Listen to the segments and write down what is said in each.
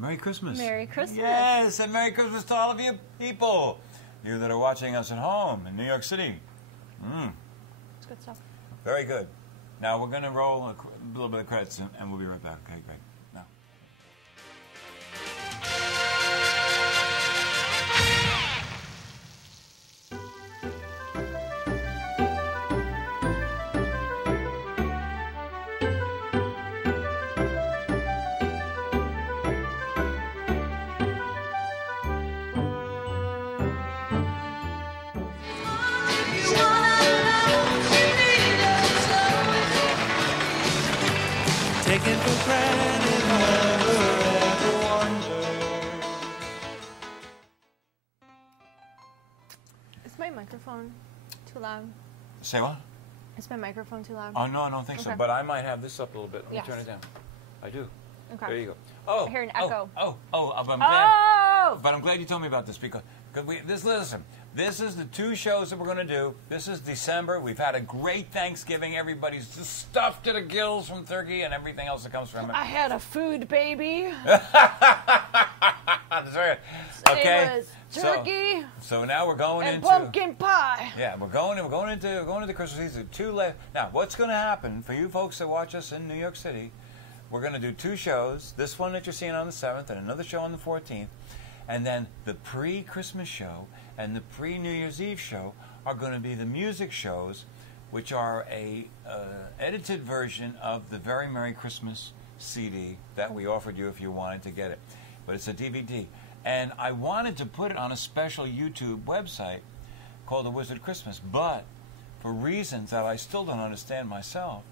Merry Christmas. Merry Christmas. Yes, and Merry Christmas to all of you people. You that are watching us at home in New York City. It's good stuff. Very good. Now we're going to roll a little bit of credits and we'll be right back. Okay, great. Now. Taken for granted, never ever wondered. Is my microphone too loud? Say what? Is my microphone too loud? Oh, no, I don't think so. Okay. But I might have this up a little bit. Let me Yes. turn it down. I do. Okay. There you go. Oh, I hear an echo. But I'm glad. Oh! But I'm glad you told me about this because listen, this is the 2 shows that we're going to do. This is December. We've had a great Thanksgiving. Everybody's just stuffed to the gills from turkey and everything else that comes from it. I had a food baby. That's right. Okay. It was turkey So now we're going and into pumpkin pie. Yeah, we're going into Christmas season. 2 left. Now, what's going to happen for you folks that watch us in New York City? We're going to do 2 shows. This one that you're seeing on the 7th, and another show on the 14th, and then the pre-Christmas show and the pre-New Year's Eve show are going to be the music shows, which are a edited version of the Very Merry Christmas CD that we offered you if you wanted to get it. But it's a DVD. And I wanted to put it on a special YouTube website called The Wizard Christmas, but for reasons that I still don't understand myself,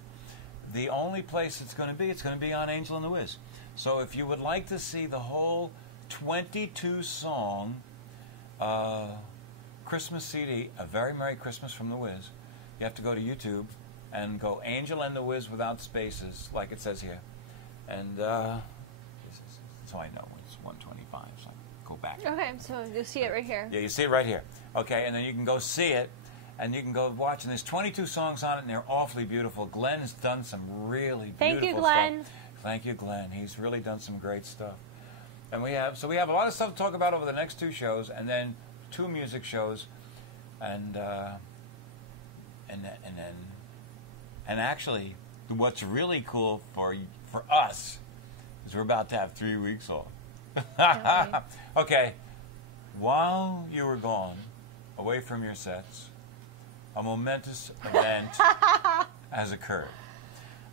the only place it's going to be on Angel and the Wiz. So if you would like to see the whole 22-song Christmas CD, A Very Merry Christmas from the Wiz, you have to go to YouTube and go Angel and the Wiz without spaces, like it says here. And so I know it's 125, so go back. Okay, so you'll see it right here. Yeah, you see it right here. Okay, and then you can go see it, and you can go watch. And there's 22 songs on it, and they're awfully beautiful. Glenn has done some really Thank beautiful you, Glenn. stuff. Thank you, Glenn. He's really done some great stuff. And we have a lot of stuff to talk about over the next 2 shows, and then 2 music shows, and actually, what's really cool for us is we're about to have 3 weeks off. Okay, while you were gone, away from your sets, a momentous event has occurred.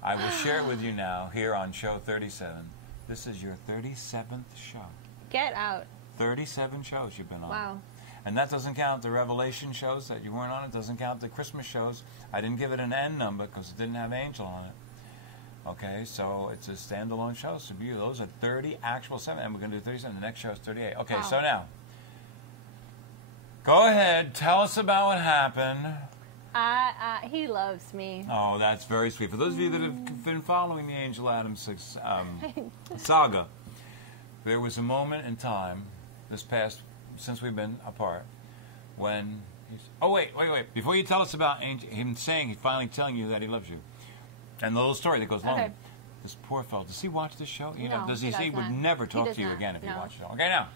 I will share it with you now here on show 37. This is your 37th show. Get out. 37 shows you've been on. Wow. And that doesn't count the Revelation shows that you weren't on. It doesn't count the Christmas shows. I didn't give it an N number because it didn't have Angel on it. Okay, so it's a standalone show. So those are 30 actual 7, and we're going to do 37. The next show is 38. Okay, Wow. So now, go ahead. Tell us about what happened. He loves me. Oh, that's very sweet. For those of you that have been following the Angel Adams saga, there was a moment in time since we've been apart, when wait. Before you tell us about him finally telling you that he loves you, and the little story that goes along. Okay. This poor fellow. Does he watch this show? No, does he he does would not. never He talk does to you not. again if he No. watched it. Okay, now,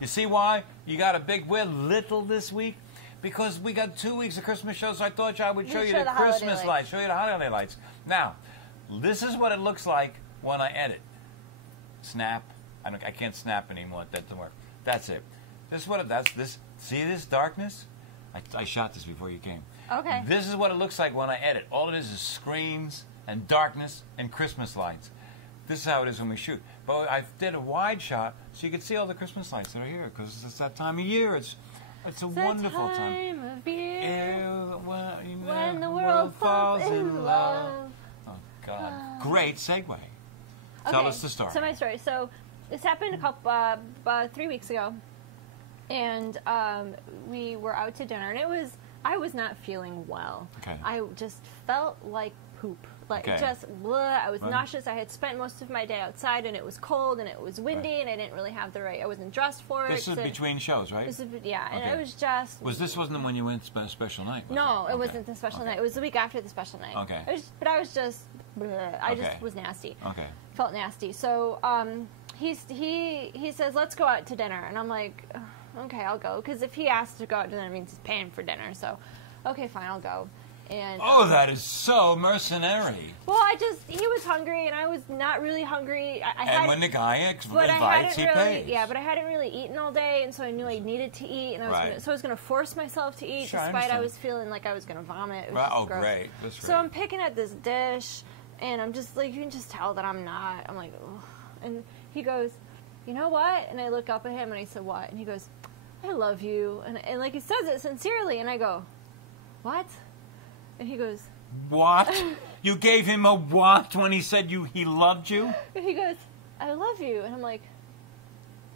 you see why you got a big, we're little this week? Because we got 2 weeks of Christmas shows, so I thought I would show you show the the holiday Christmas lights. lights, show you the holiday lights. Now, this is what it looks like when I edit. Snap. I can't snap anymore. That doesn't work. That's it. This is what this. See this darkness? I shot this before you came. Okay. This is what it looks like when I edit. All it is screens and darkness and Christmas lights. This is how it is when we shoot. But I did a wide shot so you can see all the Christmas lights that are here because it's that time of year. It's a wonderful time. Of year When the world falls in love. Oh, God. Great segue. Tell us the story. So my story. So this happened about 3 weeks ago, and we were out to dinner, and I was not feeling well. Okay. I just felt like poop. Like Okay. just bleh. I was nauseous. I had spent most of my day outside, and it was cold, and it was windy, and I didn't really have I wasn't dressed for it. This is between shows, right? This is, yeah, and Okay. it was just. Wasn't when you went special night? Was No, it Okay. wasn't the special Okay. night. It was the week after the special night. Okay. But I was just, bleh. I Okay. just was nasty. Okay. Felt nasty. So he says, let's go out to dinner. And I'm like, okay, I'll go. Because if he asks to go out to dinner, it means he's paying for dinner. So, okay, fine, I'll go. And Oh, that is so mercenary. well, he was hungry, and I was not really hungry. And when the guy but invites, he really, pays. yeah, but I hadn't really eaten all day, and so I knew I needed to eat, and Right. I was going to force myself to eat, Sure, I despite I understand. was feeling like I was going to vomit. It was Right. just Oh, gross. great. That's So great. I'm picking at this dish, and I'm just like, you can just tell that I'm not. I'm like, ugh. And he goes, you know what? And I look up at him, and I said, what? And he goes, I love you. And like he says it sincerely, and I go, what? And he goes, What? You gave him a what when he said he loved you? and he goes, I love you. And I'm like,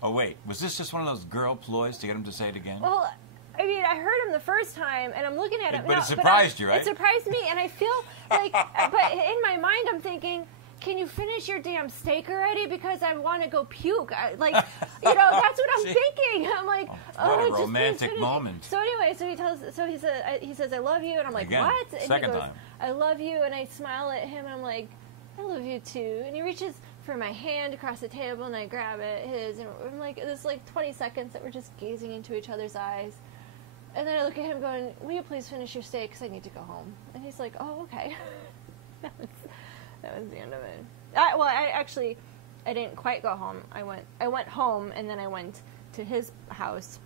Oh, wait. Was this just one of those girl ploys to get him to say it again? well, I mean, I heard him the first time, and I'm looking at him. But it now- surprised you, right? It surprised me, and I feel like, but in my mind, I'm thinking, can you finish your damn steak already? Because I want to go puke. That's what I'm See? thinking. I'm like, what a just please romantic finish it." moment. So anyway, he says, I love you, and I'm like, Again, what? And second he goes, time. I love you, and I smile at him, and I'm like, I love you too. And he reaches for my hand across the table, and I grab it, and I'm like, there's like 20 seconds that we're just gazing into each other's eyes. And then I look at him going, will you please finish your steak, because I need to go home. And he's like, oh, okay. that was the end of it. I didn't quite go home. I went home, and then I went to his house,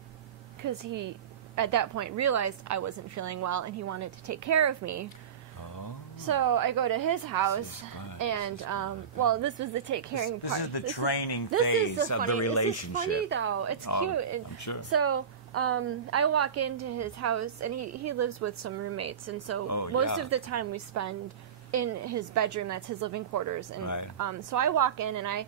because he, at that point, realized I wasn't feeling well, and he wanted to take care of me. Oh. So I go to his house, This is good. and this was the take caring This part. is the training this phase is the of funny, the relationship. This is funny though. It's Oh, cute. And I'm sure. So I walk into his house, and he lives with some roommates, and so Oh, most yeah. of the time we spend in his bedroom. That's his living quarters, and Right. so I walk in, and I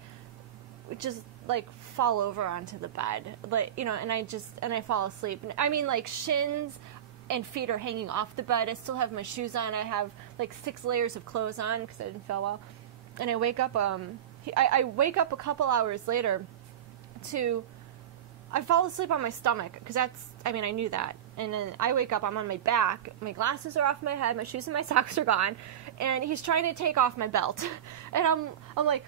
just like fall over onto the bed, and I fall asleep. I mean, like shins and feet are hanging off the bed. I still have my shoes on. I have like 6 layers of clothes on because I didn't feel well. And I wake up. I wake up a couple hours later. I fall asleep on my stomach because I knew that. And then I wake up. I'm on my back. My glasses are off my head. My shoes and my socks are gone. And he's trying to take off my belt. And I'm like,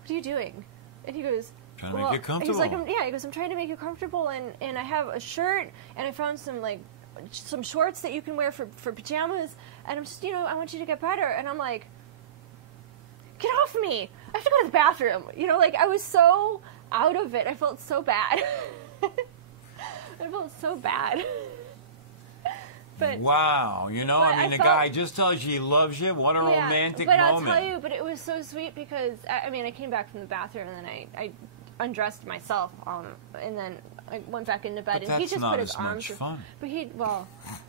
what are you doing? And he goes, Trying to make you comfortable. He's like, he goes, I'm trying to make you comfortable, and I have a shirt, and I found some shorts that you can wear for pajamas, and I'm just, I want you to get better. And I'm like, get off me. I have to go to the bathroom. I was so out of it. I felt so bad. I felt so bad. But Wow, but the I guy felt- just tells you he loves you. What a romantic but moment. I'll tell you, but it was so sweet because I came back from the bathroom and then I undressed myself, and then I went back into bed, But and he that's just not put his as much arms. fun. But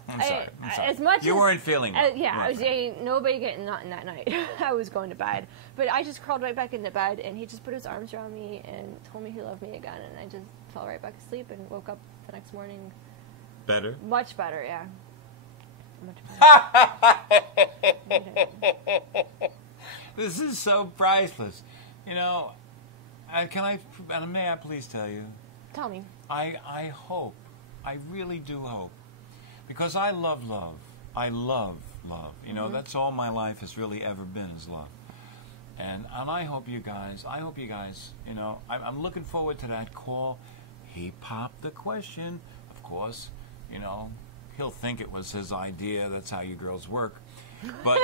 I'm sorry. as much You as, weren't feeling well. yeah, Right. ain't nobody getting nothing that night. I was going to bed, but I just crawled right back into bed, and he just put his arms around me and told me he loved me again, and I just fell right back asleep and woke up the next morning Better. much better. Yeah, much better. This is so priceless. May I please tell you? Tell me. I hope, I really do hope, because I love love. I love love. That's all my life has really ever been is love. And I hope you guys, I'm looking forward to that call. He popped the question. Of course, he'll think it was his idea. That's how you girls work. But,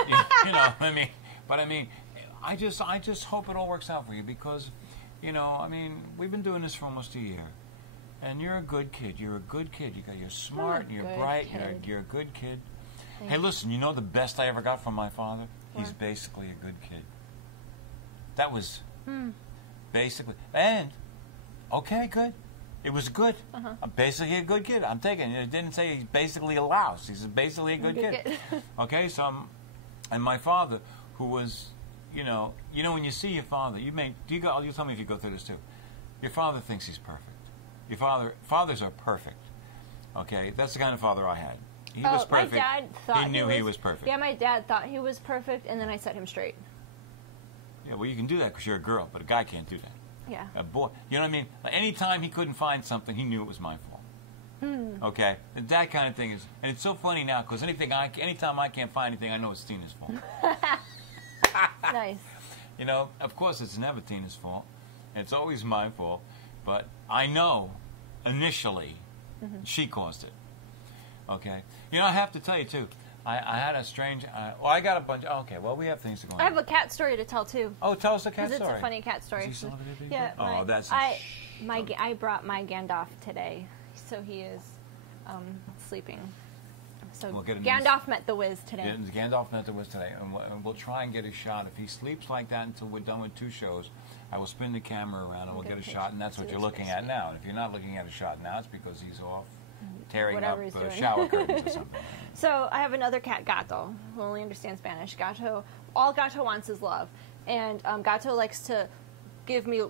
I just hope it all works out for you because, we've been doing this for almost a year. And you're a good kid. You're a good kid. You're smart. I'm a You're good bright. kid. You're a good kid. Thank Hey, you. listen. The best I ever got from my father. He's What? basically a good kid. That was basically. And okay, good. It was good. I'm basically a good kid. I'm taking it. It didn't say he's basically a louse. He's basically a good kid. Okay, so and my father, who was, when you see your father, you tell me if you go through this too. Your father thinks he's perfect. Your fathers are perfect. Okay, that's the kind of father I had. He was perfect. My dad thought he knew he was perfect. Yeah, my dad thought he was perfect, and then I set him straight. Yeah, well, you can do that because you're a girl, but a guy can't do that. Yeah. A boy, you know what I mean? Like, anytime he couldn't find something, he knew it was my fault. Okay, and that kind of thing is, and it's so funny now because anytime I can't find anything, I know it's Tina's fault. Nice. Of course, it's never Tina's fault. It's always my fault. But I know, initially, she caused it. Okay? You know, I have to tell you, too. I had a strange... I got a bunch... Okay, well, we have things to go on. I have a cat story to tell, too. Oh, tell us the cat Because story. it's a funny cat story. Is he still over there, baby? Yeah. Oh, that's... I brought my Gandalf today, so he is sleeping. So We'll get him Gandalf met the Wiz today. Gandalf met the Wiz today, and we'll try and get a shot. If he sleeps like that until we're done with 2 shows, I will spin the camera around and we'll get a shot, and that's what you're looking at now. And if you're not looking at a shot now, it's because he's off tearing Whatever up he's doing. shower curtains or something. So I have another cat, Gato, who only understands Spanish. Gato, all Gato wants is love, and Gato likes to give me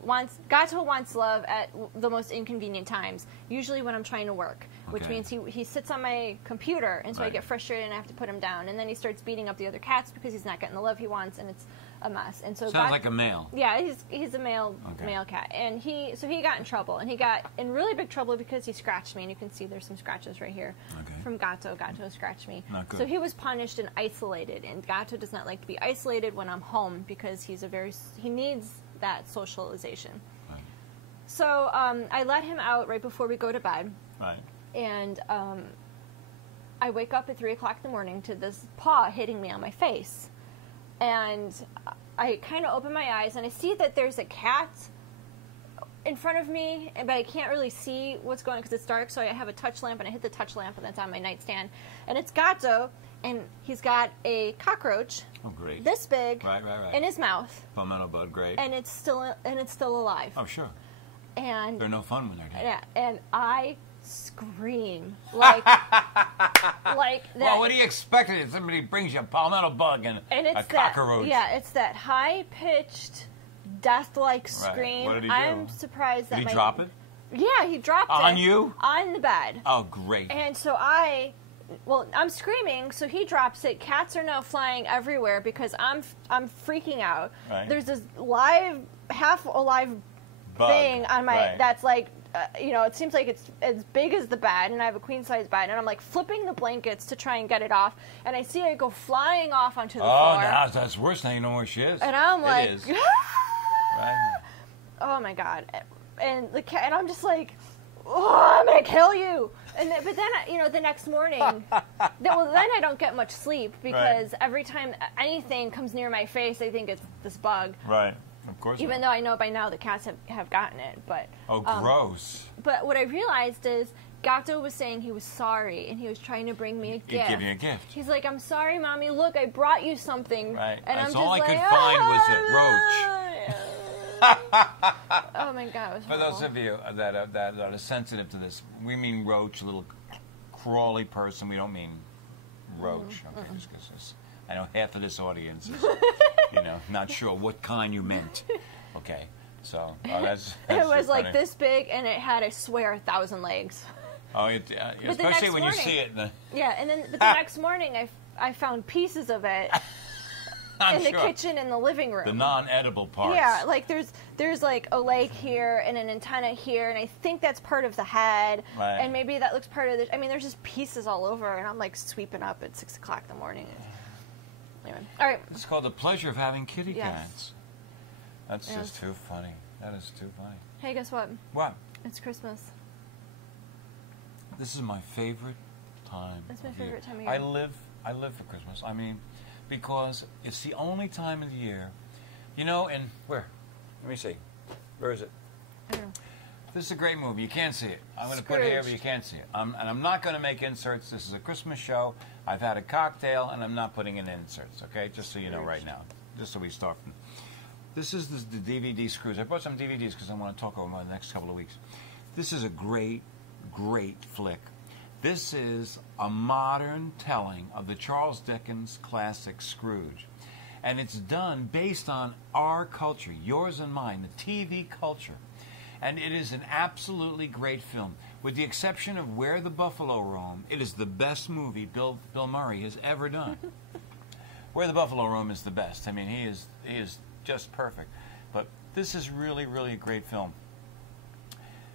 Gato wants love at the most inconvenient times. Usually when I'm trying to work, which Okay. means he sits on my computer, and so I Right. get frustrated and I have to put him down, and then he starts beating up the other cats because he's not getting the love he wants, and it's a mess. And so Sounds like a male. Yeah, he's a male Okay. cat, and he got in trouble, and he got in really big trouble because he scratched me, and you can see there's some scratches right here Okay. from Gato. Gato scratched me. Not good. So he was punished and isolated, and Gato does not like to be isolated when I'm home because he needs that socialization. Right. So I let him out right before we go to bed, Right. and I wake up at 3 o'clock in the morning to this paw hitting me on my face. And I kind of open my eyes, and I see that there's a cat in front of me, but I can't really see what's going on because it's dark, so I have a touch lamp, and I hit the touch lamp, and that's on my nightstand. And it's Gato, and he's got a cockroach Oh, great. this big Right. in his mouth, Palmetto bud, great. and it's still alive. Oh, sure. And They're no fun when they're dead. yeah, and I scream like like that. Well, what do you expect? If somebody brings you a palmetto bug and it's a cockroach. It's that high pitched, death-like scream. What did he do? I'm surprised that Did he drop it? Yeah, he dropped it On you? on the bed. Oh, great. And so I'm screaming, so he drops it. Cats are now flying everywhere because I'm freaking out. Right. There's this half alive Bug. thing on my Right. that's like it seems like it's as big as the bed, and I have a queen size bed, and I'm like flipping the blankets to try and get it off, and I see it go flying off onto the Oh, floor. now that's worse. Now you know where she is. And I'm like, It is. Right. oh my god, and the cat, and I'm just like, oh, I'm gonna kill you. But then the next morning, then I don't get much sleep because every time anything comes near my face, I think it's this bug. Right. Of course. Even though I know by now the cats have gotten it, but Oh, gross. But what I realized is Gato was saying he was sorry, and he was trying to bring me a He'd gift. give you a gift. He's like, I'm sorry, Mommy. Look, I brought you something. Right. And That's I'm all I just could like, find was oh my God. It was For those horrible. of you that are sensitive to this, we mean roach, a little crawly person. We don't mean roach. Okay, just 'cause I know half of this audience is, not sure what kind you meant. Okay, so that's It was like funny. this big, and it had, I swear, 1,000 legs. Oh, especially next when you morning- see it. Yeah, and then but the next morning, I found pieces of it I'm in the sure. kitchen in the living room. The non-edible parts. Yeah, like there's like a leg here and an antenna here, and I think that's part of the head, Right. and maybe that looks part of the. I mean, there's just pieces all over, and I'm like sweeping up at 6 o'clock in the morning. Anyway, all right. It's called the pleasure of having kitty Yes. cats. That's Yes. just too funny. That is too funny. Hey, guess what? What? It's Christmas. This is my favorite time. It's my of year. favorite time of I year. live for Christmas. I mean, because it's the only time of the year, and where? Let me see. Where is it? I don't know. This is a great movie. You can't see it. I'm going to put it here, but you Scrooged. can't see it. And I'm not going to make inserts. This is a Christmas show. I've had a cocktail, and I'm not putting in inserts, okay? Just so you know right now. Just so we start from. This is the DVD Scrooge. I brought some DVDs because I want to talk over the next couple of weeks. This is a great, great flick. This is a modern telling of the Charles Dickens classic Scrooge. And it's done based on our culture, yours and mine, the TV culture. And it is an absolutely great film. With the exception of Where the Buffalo Roam, it is the best movie Bill Murray has ever done. Where the Buffalo Roam is the best. I mean, he is just perfect. But this is really, really a great film.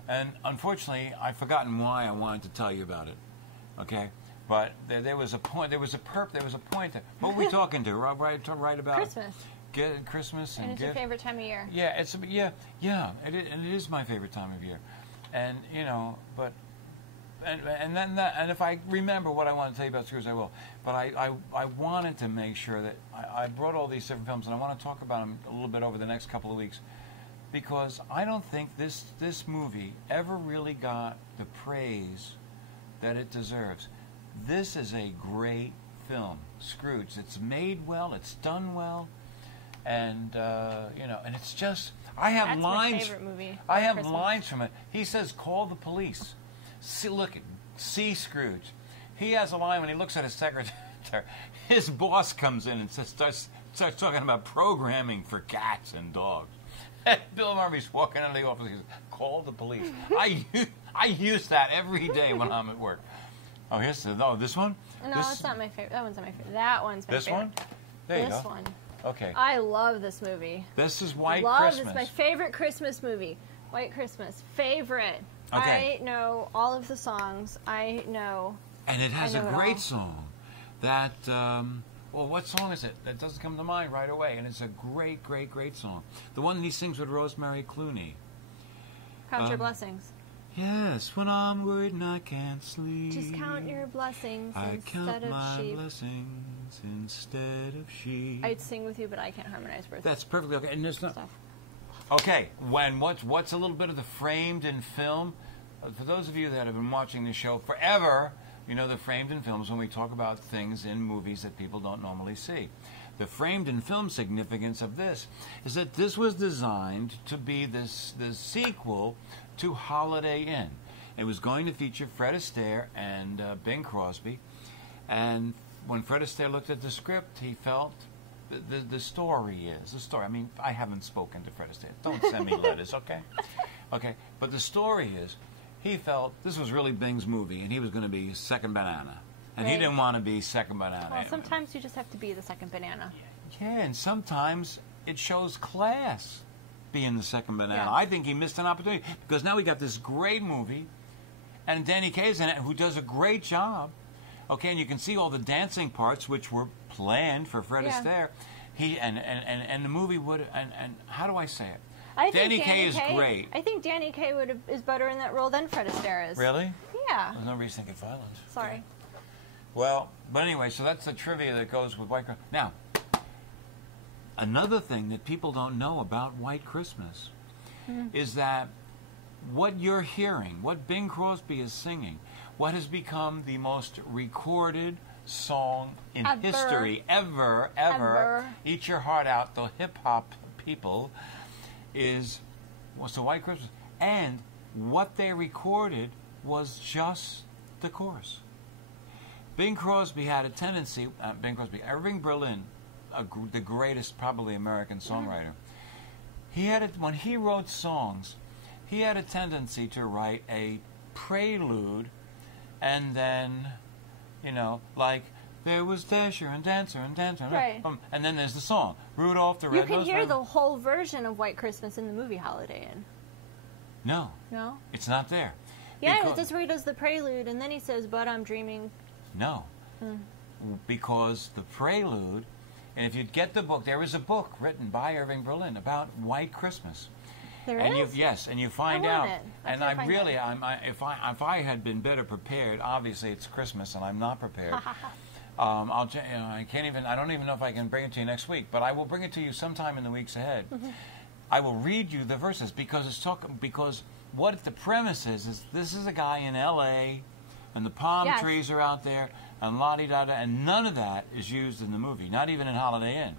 And unfortunately, I've forgotten why I wanted to tell you about it. Okay? But there was a point. There was a point. What were we talking to? Right about Christmas. get Christmas And it's your favorite time of year. Yeah, and it is my favorite time of year, and you know, but and if I remember what I want to tell you about Scrooge, I will. But I wanted to make sure that I brought all these different films, and I want to talk about them a little bit over the next couple of weeks, because I don't think this movie ever really got the praise that it deserves. This is a great film, Scrooge. It's made well, it's done well, and you know, and it's just I have That's lines. my favorite movie. I for have Christmas. lines from it. He says, "Call the police." See Scrooge. He has a line when he looks at his secretary. His boss comes in and starts talking about programming for cats and dogs. And Bill Murray's walking out of the office. He says, "Call the police." I use that every day when I'm at work. Oh, this one. No, it's not my favorite. That one's not my favorite. That one's my This favorite. one. There you This go. one. Okay. I love this movie. This is White Love Christmas. This. My favorite Christmas movie. White Christmas. Favorite. Okay. I know all of the songs. I know. And it has a I know it great all. song that, well, what song is it? That doesn't come to mind right away. And it's a great, great, great song. The one he sings with Rosemary Clooney. Count your blessings. Yes, when I'm worried and I can't sleep. Just count your blessings I instead count of my sheep. blessings instead of sheep. I'd sing with you, but I can't harmonize with That's perfectly okay. And there's no... stuff. Okay, what's a little bit of the framed in film? For those of you that have been watching the show forever, you know the framed in films when we talk about things in movies that people don't normally see. The framed in film significance of this is that this was designed to be the sequel to Holiday Inn. It was going to feature Fred Astaire and Bing Crosby, and when Fred Astaire looked at the script, he felt the story. I mean, I haven't spoken to Fred Astaire. Don't send me letters, okay? Okay, but the story is, he felt this was really Bing's movie, and he was going to be second banana. And he Right. didn't want to be second banana. Well, sometimes you just have to be the second banana. Yeah, and sometimes it shows class being the second banana. Yeah. I think he missed an opportunity, because now we got this great movie, and Danny Kaye's in it, who does a great job. Okay, and you can see all the dancing parts, which were planned for Fred Yeah. Astaire. And the movie would, and how do I say it? I Danny think Kaye is great. I think Danny Kaye is better in that role than Fred Astaire is. Really? Yeah. There's no reason to get violent. Sorry. Well, but anyway, so that's the trivia that goes with White Christmas. Now, another thing that people don't know about White Christmas is that what you're hearing, what Bing Crosby is singing, what has become the most recorded song in Ever. history, ever, Ever. eat your heart out, the hip-hop people, was the White Christmas. And what they recorded was just the chorus. Bing Crosby had a tendency, Irving Berlin, the greatest probably American songwriter, when he wrote songs, he had a tendency to write a prelude and then, like, there was Dasher and Dancer and Dancer, Right. And then there's the song, Rudolph the You Red-Nosed can hear Reindeer. the whole version of White Christmas in the movie Holiday Inn. No, No? it's not there. Yeah, Because- that's where he does the prelude, and then he says, "But I'm dreaming." No. Because the prelude, and if you get the book, there is a book written by Irving Berlin about White Christmas. There And is? and you find I want out. it. I And can't I find really, it. if I had been better prepared, obviously it's Christmas and I'm not prepared. I don't even know if I can bring it to you next week, but I will bring it to you sometime in the weeks ahead. I will read you the verses because what the premise is this is a guy in L.A. and the palm Yes. trees are out there and la-di-da-da, and none of that is used in the movie, not even in Holiday Inn.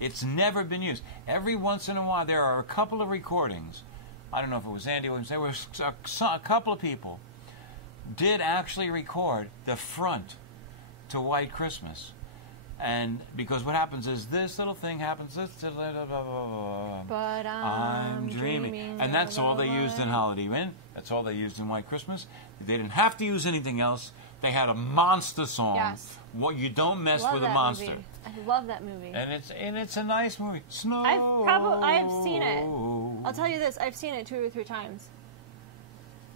It's never been used. Every once in a while, there are a couple of recordings. I don't know if it was Andy Williams. There was a couple of people did actually record the front to White Christmas. And because what happens is this little thing happens, But I'm dreaming. And that's all they used in Holiday Inn. That's all they used in White Christmas. They didn't have to use anything else. They had a monster song. Yes. What you don't mess Love with a that monster. movie. I love that movie. And it's a nice movie. Snow. I have seen it. I'll tell you this, I've seen it 2 or 3 times.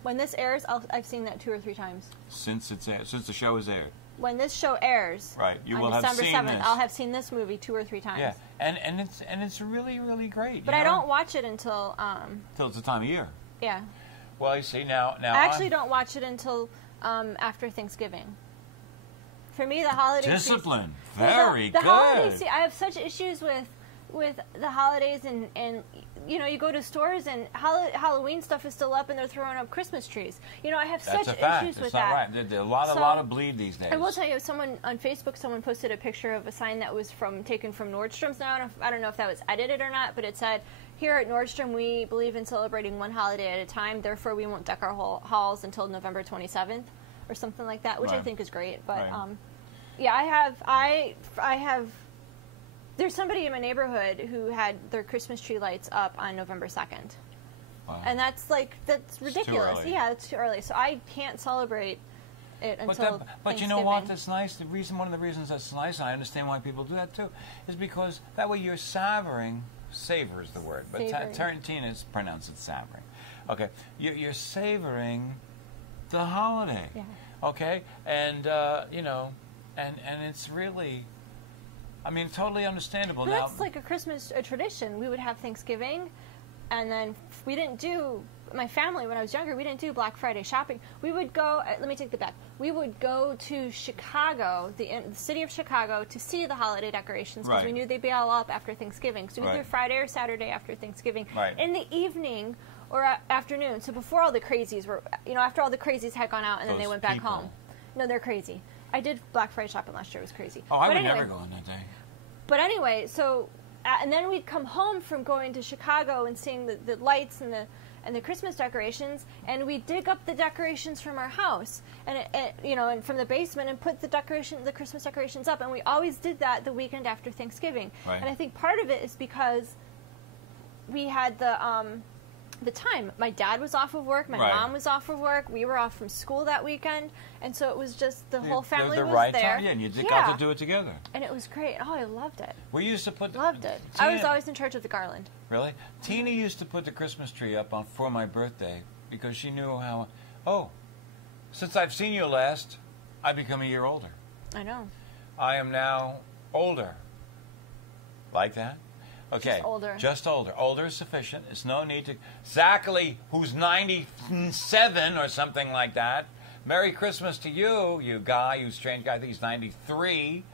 When this airs, I've seen that 2 or 3 times. Since the show is aired. When this show airs, Right, you on will have December seen 7th, this. I'll have seen this movie 2 or 3 times. Yeah, and it's really, really great. But I don't watch it until till it's the time of year. yeah. Well, you see now. I actually don't watch it until after Thanksgiving. For me, the holidays. Discipline, Well, very the good. holidays. See, I have such issues with the holidays, and you know, you go to stores and Halloween stuff is still up, and they're throwing up Christmas trees. You know, I have That's such a fact. issues It's with not that. right. There's a lot of bleed these days. I will tell you, someone on Facebook, someone posted a picture of a sign that was taken from Nordstrom's. Now, I don't know if that was edited or not, but it said, "Here at Nordstrom, we believe in celebrating one holiday at a time. Therefore, we won't deck our halls until November 27th," or something like that, which I Right. think is great. But Right. yeah, I have. There's somebody in my neighborhood who had their Christmas tree lights up on November 2nd. Wow. And that's ridiculous. early. Yeah, it's too early. So I can't celebrate it until But you know what? Thanksgiving. That's nice. One of the reasons that's nice, and I understand why people do that too, is because that way you're savoring. Savor is the word, but Savoring. Tarantina's pronounced it savoring. Okay, you're savoring the holiday. Yeah. Okay, and you know, and it's really. I mean, totally understandable. But Now, that's like a tradition. We would have Thanksgiving, and then we didn't do. My family, when I was younger, we didn't do Black Friday shopping. We would go. Let me take that back. We would go to Chicago, the city of Chicago, to see the holiday decorations because we Right. knew they'd be all up after Thanksgiving. So either Right. Friday or Saturday after Thanksgiving, Right. in the evening or afternoon. So before all the crazies were, after all the crazies had gone out, and then they Those went back people. home. No, they're crazy. I did Black Friday shopping last year. It was crazy. oh, I But would anyway, never go on that day. But anyway, so and then we'd come home from going to Chicago and seeing the lights and the Christmas decorations, and we'd dig up the decorations from our house and and from the basement and put the Christmas decorations up, and we always did that the weekend after Thanksgiving. Right. And I think part of it is because we had the time. My dad was off of work, my Right. mom was off of work, we were off from school that weekend, and so it was just the whole family the was right there. time, yeah, and you got Yeah. to do it together. And it was great. Oh, I loved it. We used to put Loved it. I was Tina- always in charge of the garland. Really? Tina used to put the Christmas tree up for my birthday because she knew how. Oh, since I've seen you last, I've become a year older. I know. I am now older. Like that? Okay. Just older. Just older. Older is sufficient. There's no need to. Zachary, who's 97 or something like that. Merry Christmas to you, you guy, you strange guy. I think he's 93.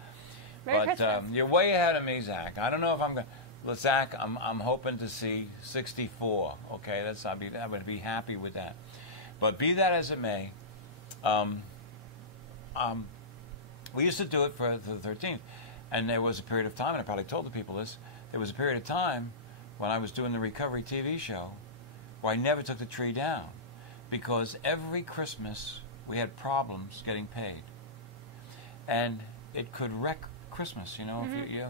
Merry But Christmas. you're way ahead of me, Zach. I don't know if I'm going. Well, Zach, I'm hoping to see 64. Okay, I would be happy with that. But be that as it may, we used to do it for the 13th, and there was a period of time, and I probably told the people this. There was a period of time when I was doing the Recovery TV show where I never took the tree down because every Christmas we had problems getting paid, and it could wreck Christmas, you know. If you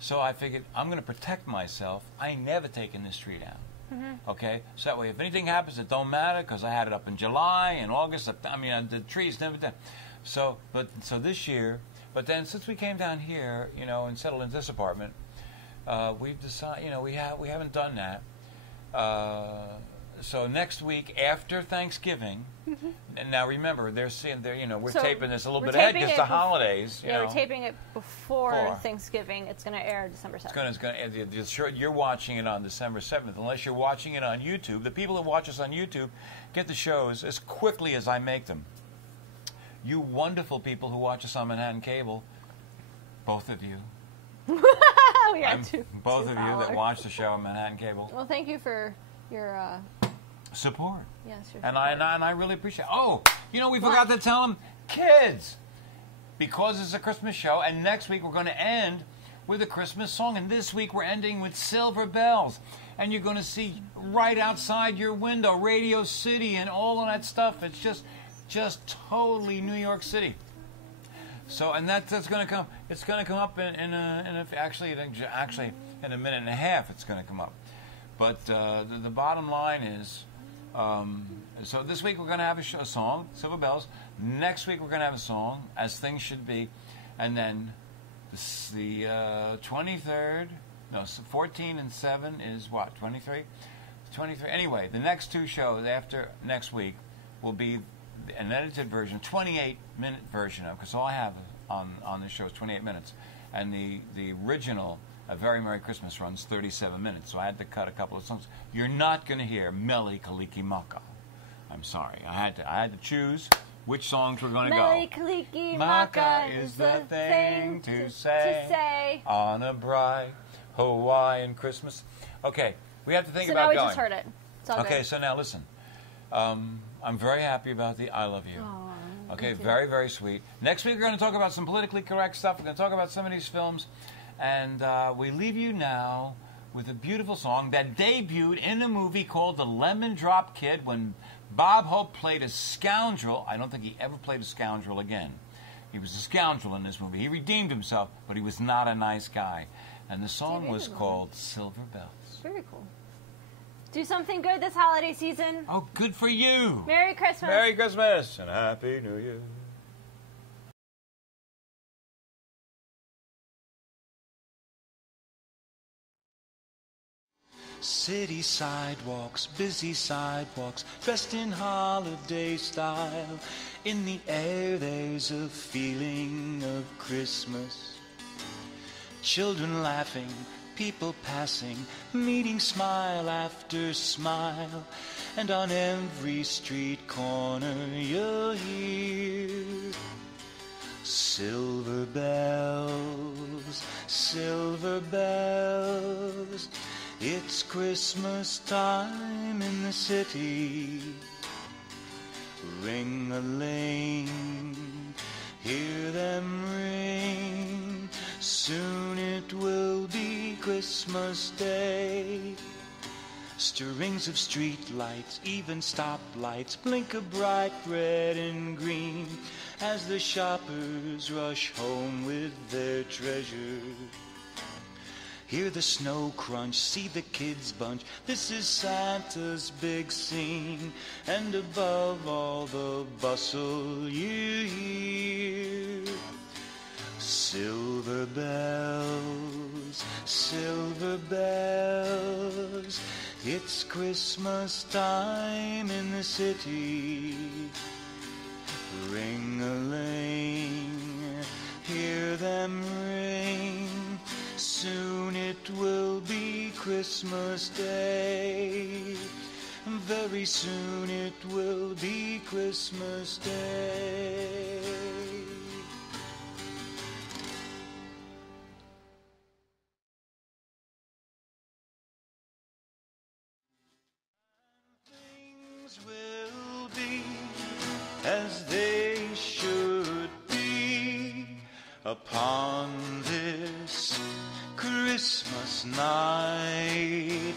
so I figured I'm going to protect myself. I ain't never taken this tree down. Okay, so that way if anything happens, it don't matter because I had it up in July and August. I mean, the tree's never done. So this year, but then since we came down here, and settled in this apartment, we've decided, we haven't done that. So next week after Thanksgiving, and now remember we're So taping this a little we're bit ahead taping because it the bef- holidays. Yeah, we're taping it before Before. Thanksgiving. It's going to air December 7th. It's going to. You're watching it on December 7th, unless you're watching it on YouTube. The people that watch us on YouTube get the shows as quickly as I make them. You wonderful people who watch us on Manhattan Cable, both of you, We got both two of you that followers. watch the show on Manhattan Cable, Well, thank you for your support. yes. Your And support. I really appreciate it. Oh, we forgot to tell them, kids, because it's a Christmas show, and next week we're going to end with a Christmas song, and this week we're ending with Silver Bells, and you're going to see right outside your window Radio City and all of that stuff. It's just totally New York City. So, and that's going to come. It's going to come up actually in a minute and a half. It's going to come up. But the bottom line is, so this week we're going to have a song, Silver Bells. Next week we're going to have a song, As Things Should Be, and then the 23rd. No, 14 and 7 is what? 23. 23. Anyway, the next two shows after next week will be an edited version, 28-minute version of, because all I have on this show is 28 minutes, and the original A Very Merry Christmas runs 37 minutes, so I had to cut a couple of songs. You're not going to hear Mele Kalikimaka. I'm sorry. I had to choose which songs were going to go. Mele Kalikimaka is the thing to say on a bright Hawaiian Christmas. Okay, we have to think So about now we going. just heard it. It's all Okay, good. so now listen. I'm very happy about the I Love You. Aw, Okay, thank you. very, very sweet. Next week, we're going to talk about some politically correct stuff. We're going to talk about some of these films. And we leave you now with a beautiful song that debuted in a movie called The Lemon Drop Kid when Bob Hope played a scoundrel. I don't think he ever played a scoundrel again. He was a scoundrel in this movie. He redeemed himself, but he was not a nice guy. And the song was David. called Silver Bells. Very cool. Do something good this holiday season. Oh, good for you. Merry Christmas. Merry Christmas and Happy New Year. City sidewalks, busy sidewalks, dressed in holiday style. In the air there's a feeling of Christmas. Children laughing, people passing, meeting smile after smile. And on every street corner you'll hear silver bells, silver bells. It's Christmas time in the city. Ring-a-ling, hear them ring. Soon it will be Christmas Day. Strings of street lights, even stoplights, blink a bright red and green as the shoppers rush home with their treasures. Hear the snow crunch, see the kids bunch. This is Santa's big scene. And above all the bustle you hear silver bells, silver bells. It's Christmas time in the city. Ring-a-ling, hear them ring. Soon it will be Christmas Day. Very soon it will be Christmas Day. Things will be as they should be upon this Christmas night.